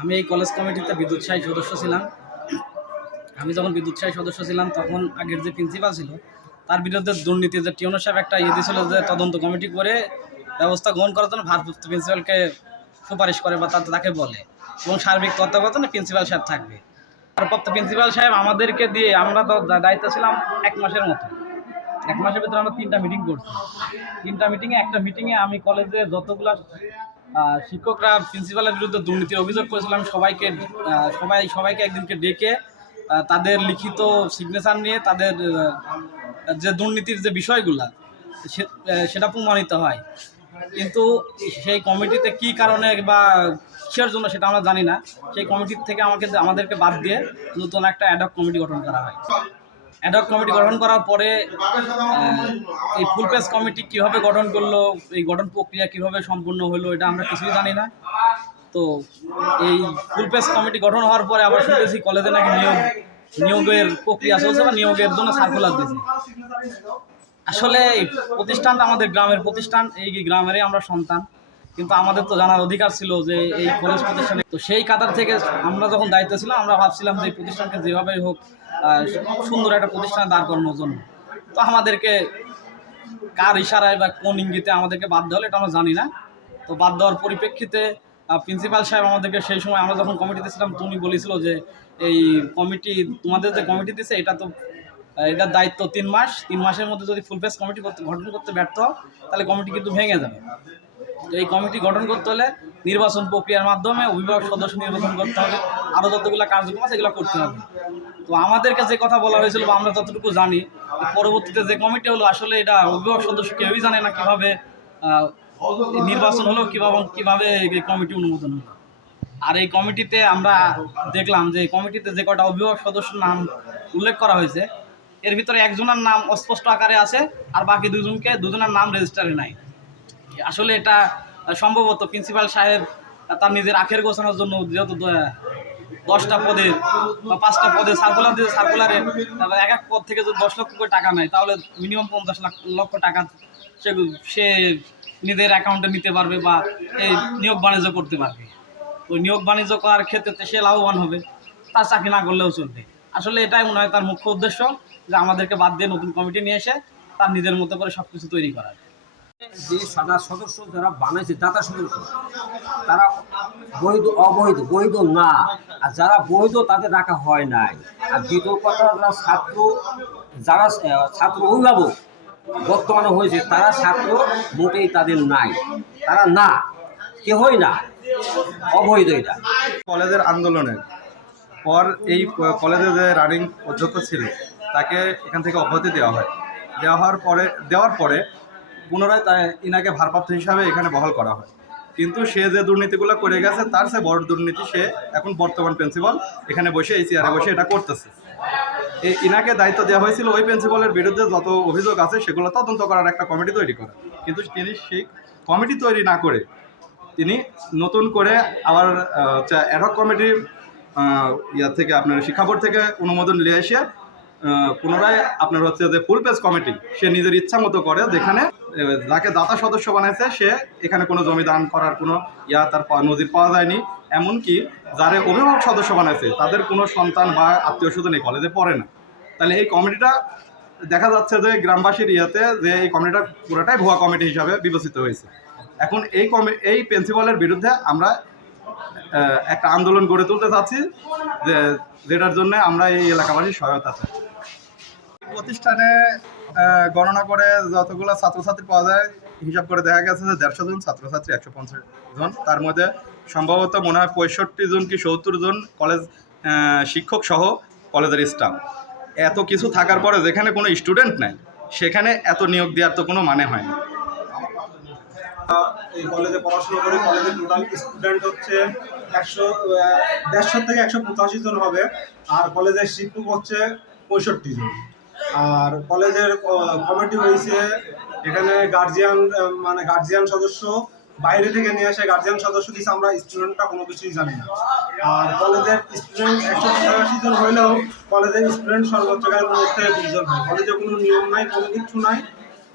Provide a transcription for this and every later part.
আমি এই কলেজ কমিটিতে বিদ্যুৎ সাহী সদস্য ছিলাম। আমি যখন বিদ্যুৎ সাহী সদস্য ছিলাম, তখন আগের যে প্রিন্সিপাল ছিল, তার বিরুদ্ধে দুর্নীতি যে টিউনো সাহেব একটা ইয়ে দিয়েছিল যে তদন্ত কমিটি করে ব্যবস্থা গ্রহণ করার জন্য ভারপ্রাপ্ত প্রিন্সিপালকে সুপারিশ করে বা তাকে বলে এবং সার্বিক তত্ত্বাবধানে প্রিন্সিপাল সাহেব থাকবে। ভারপ্রাপ্ত প্রিন্সিপাল সাহেব আমাদেরকে দিয়ে আমরা তো দায়িত্ব ছিলাম এক মাসের মতো। এক মাসের ভিতরে আমরা তিনটা মিটিং করছি। তিনটা মিটিংয়ে একটা মিটিংয়ে আমি কলেজে যতগুলা শিক্ষকরা প্রিন্সিপালের বিরুদ্ধে দুর্নীতির অভিযোগ করেছিলাম সবাইকে সবাই, সবাইকে একদিনকে ডেকে তাদের লিখিত সিগনেচার নিয়ে তাদের যে দুর্নীতির যে বিষয়গুলা সেটা প্রমাণিত হয়। কিন্তু সেই কমিটিতে কি কারণে বা কিসের জন্য সেটা আমরা জানি না। সেই কমিটির থেকে আমাকে, আমাদেরকে বাদ দিয়ে নতুন একটা অ্যাডক কমিটি গঠন করা হয়। অ্যাডক কমিটি গঠন করার পরে এই ফুল পেজ কমিটি কীভাবে গঠন করল, এই গঠন প্রক্রিয়া কীভাবে সম্পূর্ণ হলো, এটা আমরা কিছুই জানি না। তো এই ফুল পেজ কমিটি গঠন হওয়ার পরে আবার শুনতেছি কলেজে নাকি নিয়োগ, নিয়োগের প্রক্রিয়া চলছে বা নিয়োগের জন্য সার্কুলার দিয়েছে। আসলে এই প্রতিষ্ঠানটা আমাদের গ্রামের প্রতিষ্ঠান, এই গ্রামেরই আমরা সন্তান, কিন্তু আমাদের তো জানার অধিকার ছিল যে এই কলেজ প্রতিষ্ঠানে তো সেই কাতার থেকে আমরা যখন দায়িত্ব ছিলাম, আমরা ভাবছিলাম যে প্রতিষ্ঠানকে যেভাবেই হোক সুন্দর একটা প্রতিষ্ঠানে দাঁড় করানোর জন্য। তো আমাদেরকে কার ইশারায় বা কোন ইঙ্গিতে আমাদেরকে বাদ দেওয়া হলো এটা আমরা জানি না। তো বাদ দেওয়ার পরিপ্রেক্ষিতে প্রিন্সিপাল সাহেব আমাদেরকে সেই সময় আমরা যখন কমিটিতে ছিলাম, তুমি বলেছিল যে এই কমিটি তোমাদের যে কমিটি দিছে, এটা তো এটার দায়িত্ব তিন মাস। তিন মাসের মধ্যে যদি ফুল ফেস কমিটি করতে গঠন করতে ব্যর্থ হও, তাহলে কমিটি কিন্তু ভেঙে যাবে। তো এই কমিটি গঠন করতে হলে নির্বাচন প্রক্রিয়ার মাধ্যমে অভিভাবক সদস্য নির্বাচন করতে হবে। আরও যতগুলো কার্যক্রম আছে এগুলো করতে হবে। তো আমাদেরকে যে কথা বলা হয়েছিল বা আমরা যতটুকু জানি, পরবর্তীতে যে কমিটি হলো, আসলে এটা অভিভাবক সদস্য কেউই জানে না কীভাবে নির্বাচন হলো, কীভাবে কীভাবে এই কমিটি অনুমোদন হলো। আর এই কমিটিতে আমরা দেখলাম যে কমিটিতে যে কটা অভিভাবক সদস্য নাম উল্লেখ করা হয়েছে, এর ভিতরে একজনের নাম অস্পষ্ট আকারে আছে, আর বাকি দুজনকে, দুজনের নাম রেজিস্টারে নাই। আসলে এটা সম্ভবত প্রিন্সিপাল সাহেব তার নিজের আখের গোছানোর জন্য যেহেতু দশটা পদে বা পাঁচটা পদে সার্কুলার দিয়েছে সার্কুলারে এক এক পদ থেকে যদি দশ লক্ষ করে টাকা নেয়, তাহলে মিনিমাম পঞ্চাশ লাখ, লক্ষ টাকা সে সে নিজের অ্যাকাউন্টে নিতে পারবে বা এই নিয়োগ বাণিজ্য করতে পারবে। ওই নিয়োগ বাণিজ্য করার ক্ষেত্রে সে লাভবান হবে, তার চাকরি না করলেও চলবে। আসলে এটাই মনে হয় তার মুখ্য উদ্দেশ্য, যে আমাদেরকে বাদ দিয়ে নতুন কমিটি নিয়ে এসে তার নিজের মতো করে সব কিছু তৈরি করার যে সাদা সদস্য যারা বানাইছে দাতা সদস্য তারা বৈধ, অবৈধ, বৈধ না। আর যারা বৈধ, তাদের রাখা হয় নাই। আর দ্বিতীয় কথা, যারা ছাত্র যারা ছাত্র অভিভাবক বর্তমানে হয়েছে, তারা ছাত্র মোটেই তাদের নাই। তারা না, কেহই না অবৈধ এটা কলেজের আন্দোলনের পর এই কলেজে যে রানিং অধ্যক্ষ ছিল, তাকে এখান থেকে অব্যাহতি দেওয়া হয়। দেওয়া হওয়ার পরে, দেওয়ার পরে পুনরায় ইনাকে ভারপ্রাপ্ত হিসাবে এখানে বহাল করা হয়। কিন্তু সে যে দুর্নীতিগুলো করে গেছে, তার সে বড় দুর্নীতি সে এখন বর্তমান প্রিন্সিপাল এখানে বসে, এই চেয়ারে বসে এটা করতেছে। এই ইনাকে দায়িত্ব দেওয়া হয়েছিল ওই প্রিন্সিপালের বিরুদ্ধে যত অভিযোগ আছে, সেগুলো তদন্ত করার একটা কমিটি তৈরি করা। কিন্তু তিনি সেই কমিটি তৈরি না করে তিনি নতুন করে আবার অ্যাডক কমিটির ইয়ার থেকে আপনার শিক্ষা বোর্ড থেকে অনুমোদন নিয়ে এসে পুনরায় আপনার হচ্ছে যে ফুল পেজ কমিটি সে নিজের ইচ্ছা মতো করে যেখানে যাকে দাতা সদস্য বানাইছে, সে এখানে কোনো জমি দান করার কোনো ইয়া তার নজির পাওয়া যায়নি। এমনকি যারা অভিভাবক সদস্য বানাইছে, তাদের কোনো সন্তান বা আত্মীয় স্বজন এই কলেজে পড়ে না। তাহলে এই কমিটিটা দেখা যাচ্ছে যে গ্রামবাসীর ইয়াতে যে এই কমিটিটা পুরোটাই ভুয়া কমিটি হিসাবে বিবেচিত হয়েছে। এখন এই কমি এই প্রিন্সিপালের বিরুদ্ধে আমরা একটা আন্দোলন গড়ে তুলতে চাচ্ছি, যে যেটার জন্য আমরা এই এলাকাবাসীর সহায়তা চাই। প্রতিষ্ঠানে গণনা করে যতগুলো ছাত্রছাত্রী পাওয়া যায়, হিসাব করে দেখা গেছে যে দেড়শো জন ছাত্রছাত্রী, একশো পঞ্চাশ জন। তার মধ্যে সম্ভবত মনে হয় পঁয়ষট্টি জন কি সত্তর জন কলেজ শিক্ষক সহ কলেজের স্টাফ এত কিছু থাকার পরে যেখানে কোনো স্টুডেন্ট নাই, সেখানে এত নিয়োগ দেওয়ার তো কোনো মানে হয় না। কলেজে পড়াশোনা করে কলেজের টোটাল স্টুডেন্ট হচ্ছে একশো দেড়শো থেকে একশো পঁচাশি জন হবে, আর কলেজের শিক্ষক হচ্ছে পঁয়ষট্টি জন। আর কলেজের কমিটি হয়েছে, এখানে গার্জিয়ান মানে গার্জিয়ান সদস্য। বাইরে থেকে নিয়ে আসে গার্জিয়ান সদস্য দিয়েছে আমরা স্টুডেন্টটা কোনো কিছুই জানি না। আর কলেজের স্টুডেন্ট একশো পঁচাশি জন হইলেও কলেজের স্টুডেন্ট সর্বোচ্চ থেকে বিশ হয়। কলেজে কোনো নিয়ম নাই, কোনো কিছু নাই।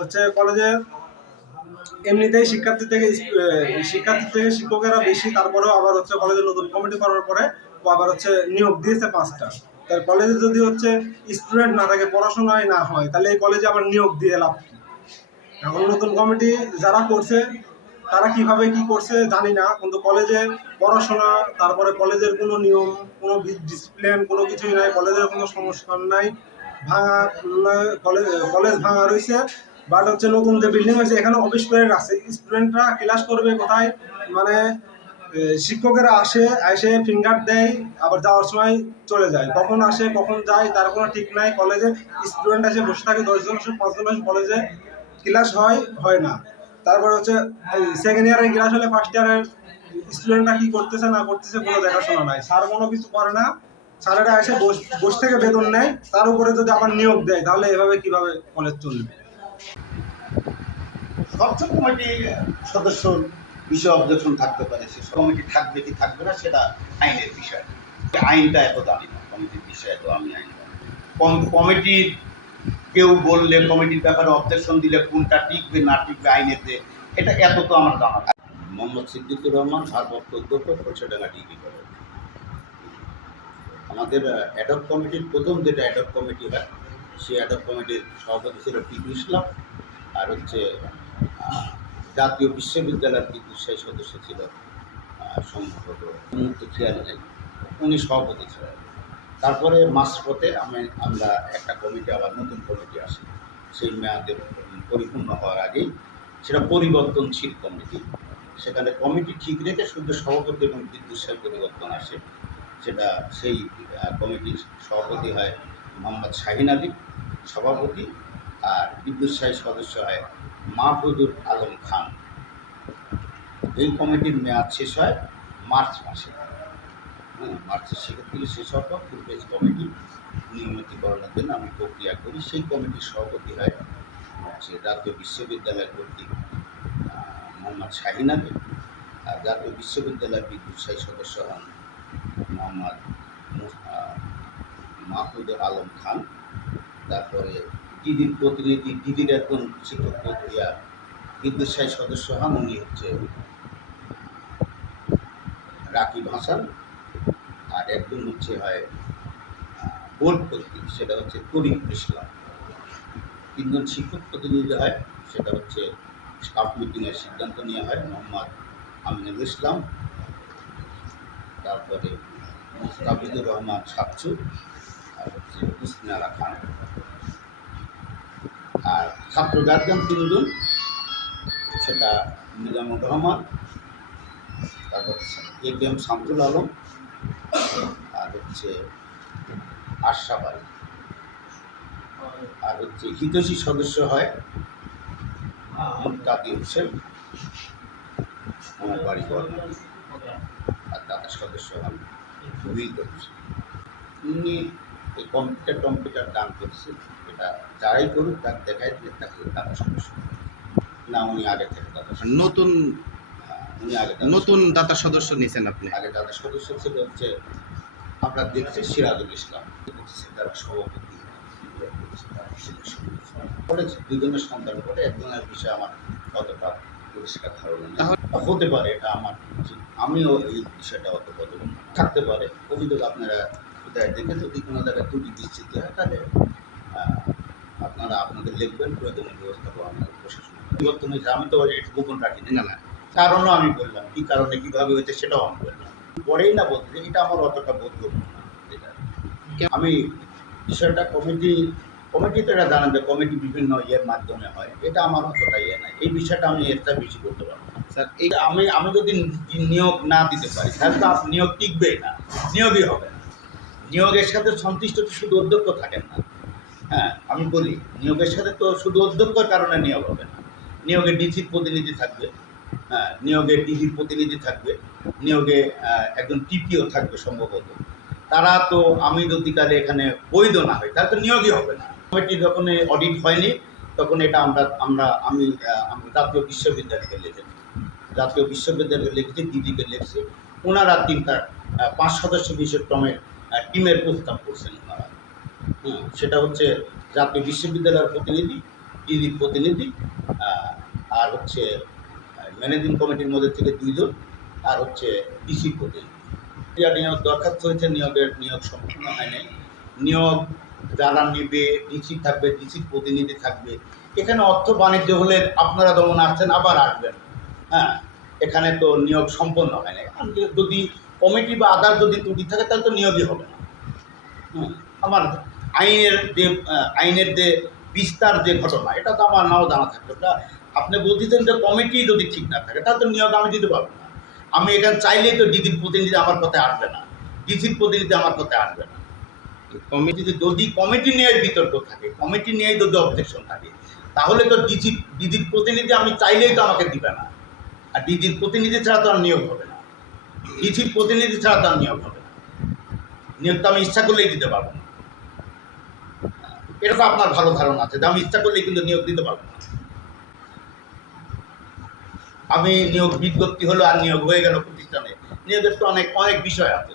হচ্ছে কলেজে এমনিতেই শিক্ষার্থী থেকে শিক্ষার্থী থেকে শিক্ষকেরা বেশি, তারপরেও আবার হচ্ছে কলেজের নতুন কমিটি করার পরে আবার হচ্ছে নিয়োগ দিয়েছে পাঁচটা। তার কলেজে যদি হচ্ছে স্টুডেন্ট না থাকে, পড়াশোনায় না হয়, তাহলে এই কলেজে আবার নিয়োগ দিয়ে লাভ এখন নতুন কমিটি যারা করছে, তারা কীভাবে কি করছে জানি না, কিন্তু কলেজে পড়াশোনা, তারপরে কলেজের কোনো নিয়ম, কোনো ডিসিপ্লিন কোনো কিছুই নাই কলেজের কোনো সংস্কার নাই, ভাঙা কলেজ কলেজ ভাঙা রয়েছে বাট হচ্ছে নতুন যে বিল্ডিং হয়েছে, এখানে অফিস করে রাখছে। স্টুডেন্টরা ক্লাস করবে কোথায়? মানে শিক্ষকেরা আসে, এসে ফিঙ্গার দেয়, আবার যাওয়ার সময় চলে যায়। কখন আসে, কখন যায়, তার কোনো ঠিক নাই। কলেজে স্টুডেন্ট এসে বসে থাকে, দশজন আসে, পাঁচজন আসে কলেজে ক্লাস হয় হয় না। তারপর হচ্ছে সেকেন্ড ইয়ারের ক্লাস হলে ফার্স্ট ইয়ারের স্টুডেন্টরা কি করতেছে, না করতেছে, কোনো দেখাশোনা নাই। স্যার কোনো কিছু করে না। স্যারেরা এসে বস থেকে বেতন নেয়। তার উপরে যদি আবার নিয়োগ দেয়, তাহলে এভাবে কীভাবে কলেজ চলবে? স্বচ্ছ কমিটি সদস্য বিষয়ে অবজেকশন থাকতে পারে, সে কমিটি থাকবে কি থাকবে না, সেটা আইনের বিষয়। আইনটা এত জানি না, কমিটির বিষয়ে তো আমি আইন কম- কমিটির কেউ বললে, কমিটির ব্যাপারে অবজেকশন দিলে কোনটা টিকবে, না টিকবে আইনেতে এটা এত তো আমার জানা। মোহাম্মদ সিদ্দিকুর রহমান ভারপ্রাপ্ত অধ্যক্ষ পরিষেডাঙ্গা ডিগ্রি কলেজ। আমাদের অ্যাডক কমিটির প্রথম যেটা অ্যাডক কমিটি হয়, সেই অ্যাডক কমিটির সভাপতি ছিল টিপু ইসলাম আর হচ্ছে জাতীয় বিশ্ববিদ্যালয়ের বিদ্যুৎসাহী সদস্য ছিল সম্ভবত মুহূর্ত খেয়াল নেই উনি সভাপতি ছিলেন। তারপরে মাঝপথে আমি, আমরা একটা কমিটি, আবার নতুন কমিটি আসে। সেই মেয়াদে পরিপূর্ণ হওয়ার আগেই সেটা পরিবর্তনশীল কমিটি। সেখানে কমিটি ঠিক রেখে শুধু সভাপতি এবং বিদ্যুৎসাহী পরিবর্তন আসে। সেটা সেই কমিটির সভাপতি হয় মোহাম্মদ শাহিন আলী, সভাপতি, আর বিদ্যুৎসাহী সদস্য হয় মাহফুজুর আলম খান। এই কমিটির মেয়াদ শেষ হয় মার্চ মাসে। হ্যাঁ মার্চের থেকে শেষ হওয়ার পর ফুল কমিটি নিয়মিতকরণের জন্য আমি প্রক্রিয়া করি। সেই কমিটির সভাপতি হয় হচ্ছে জাতীয় বিশ্ববিদ্যালয় কর্তৃক মোহাম্মদ শাহিন আলী। আর জাতীয় বিশ্ববিদ্যালয়ের বিদ্যুৎসাহী সদস্য হন মোহাম্মদ মুস- আলম খান। তারপরে দিদির প্রতিনিধি দিদির একজন শিক্ষক প্রক্রিয়া বিদ্যুৎসাহী সদস্য হন উনি হচ্ছে। রাকিব হাসান আর একজন হচ্ছে হয় বোর্ড কর্তৃক সেটা হচ্ছে করিম ইসলাম। তিনজন শিক্ষক প্রতিনিধি হয়, সেটা হচ্ছে স্টাফ মিটিংয়ের সিদ্ধান্ত নেওয়া হয়, মোহাম্মদ আমিনুল ইসলাম, তারপরে মুস্তাফিজুর রহমান সাচ্চু, আর হচ্ছে হুসনারা খান। আর ছাত্র গার্জিয়ান তিনজন, সেটা নিজামুর রহমান, তারপর A K M Shamsul Alam, আর হচ্ছে আলী। আর হচ্ছে হিতৈষী সদস্য হয় মুক্তাদি হোসেন আমার বাড়ি বর্ণ আর দাদা সদস্য হন উনি এই কম্পিউটার টম্পিউটার দান করছে এটা যারাই করুক তার দেখাই দিলে তাকে দাদা সদস্য না উনি আগে থেকে দাদা নতুন হ্যাঁ, উনি আগে নতুন দাতা সদস্য নিছেন আপনি? আগে দাদা সদস্য ছিল হচ্ছে আমরা দেখছি সিরাজুল ইসলাম। তার সভাপতি পরে দুজনের সন্তান করে একজনের বিষয়ে আমার অতটা পরিষ্কার ধারণা নেই। হতে পারে এটা আমার আমিও এই বিষয়টা অত বদল থাকতে পারে। অভিযোগ আপনারা কোথায় দেখে যদি কোনো জায়গায় ত্রুটি বিস্তৃতি হয়, তাহলে আপনারা আপনাদের লিখবেন প্রয়োজনীয় ব্যবস্থা করবেন আমাদের প্রশাসন। পরিবর্তন হয়েছে আমি তো এটা গোপন রাখিনি না না কারণও আমি বললাম, কি কারণে কীভাবে হয়েছে সেটাও আমি বললাম। পরেই না বলতে এটা আমার অতটা বোধগম্য না এটা আমি বিষয়টা কমিটি কমিটি তো এটা জানেন যে কমিটি বিভিন্ন ইয়ের মাধ্যমে হয়, এটা আমার অতটা ইয়ে নাই এই বিষয়টা আমি এরটা বেশি করতে পারব স্যার, এই আমি আমি যদি নিয়োগ না দিতে পারি, তাহলে তো নিয়োগ টিকবেই না, নিয়োগই হবে নিয়োগের সাথে সন্তুষ্ট তো শুধু অধ্যক্ষ থাকেন না। হ্যাঁ আমি বলি, নিয়োগের সাথে তো শুধু অধ্যক্ষর কারণে নিয়োগ হবে না। নিয়োগের ডিসির প্রতিনিধি থাকবে হ্যাঁ নিয়োগে ডিসির প্রতিনিধি থাকবে, নিয়োগে একজন টিপিও থাকবে সম্ভবত। তারা তো আমি যদি এখানে বৈধ না হয় তাহলে তো নিয়োগই হবে না। কমিটি যখন অডিট হয়নি, তখন এটা আমরা আমরা, আমি জাতীয় বিশ্ববিদ্যালয়কে লিখেছি। জাতীয় বিশ্ববিদ্যালয়কে লিখেছি, দিদিকে লিখেছি। ওনারা তিনটা পাঁচ সদস্য বিশেষ টমের টিমের প্রস্তাব করছেন হুম, সেটা হচ্ছে জাতীয় বিশ্ববিদ্যালয়ের প্রতিনিধি দিদির প্রতিনিধি আর হচ্ছে ম্যানেজিং কমিটির মধ্যে থেকে দুইজন আর হচ্ছে ডিসি প্রতিনিধি। যা নিয়োগ দরখাস্ত হয়েছে নিয়োগের নিয়োগ সম্পূর্ণ হয়নি নিয়োগ যারা নেবে ডিসি থাকবে ডিসির প্রতিনিধি থাকবে এখানে অর্থ বাণিজ্য হলে আপনারা যেমন আসছেন আবার আসবেন। হ্যাঁ এখানে তো নিয়োগ সম্পন্ন হয় না যদি কমিটি বা আদার যদি ত্রুটি থাকে, তাহলে তো নিয়োগই হবে না। আমার আইনের যে আইনের যে বিস্তার যে ঘটনা, এটা তো আমার নাও জানা থাকবে। ওটা আপনি বলতেছেন যে কমিটি যদি ঠিক না থাকে, তাহলে তো নিয়োগ আমি দিতে পারব না। আমি এখানে চাইলেই তো ডিজির প্রতিনিধি আমার কথায় আসবে না। ডিসির প্রতিনিধি আমার কথায় আসবে না। কমিটি যদি কমিটি নিয়ে বিতর্ক থাকে, কমিটি নিয়ে যদি অবজেকশন থাকে, তাহলে তো ডিজি ডিজির প্রতিনিধি আমি চাইলেই তো আমাকে দিবে না। আর ডিজির প্রতিনিধি ছাড়া তো আর নিয়োগ হবে না। ডিজির প্রতিনিধি ছাড়া তার নিয়োগ হবে। নিয়োগ তো আমি ইচ্ছা করলেই দিতে পারব। না এটা তো আপনার ভালো ধারণা আছে আমি ইচ্ছা করলেই কিন্তু নিয়োগ দিতে পারব। না আমি নিয়োগ বিজ্ঞপ্তি হলো আর নিয়োগ হয়ে গেল প্রতিষ্ঠানে। নিয়োগের তো অনেক অনেক বিষয় আছে।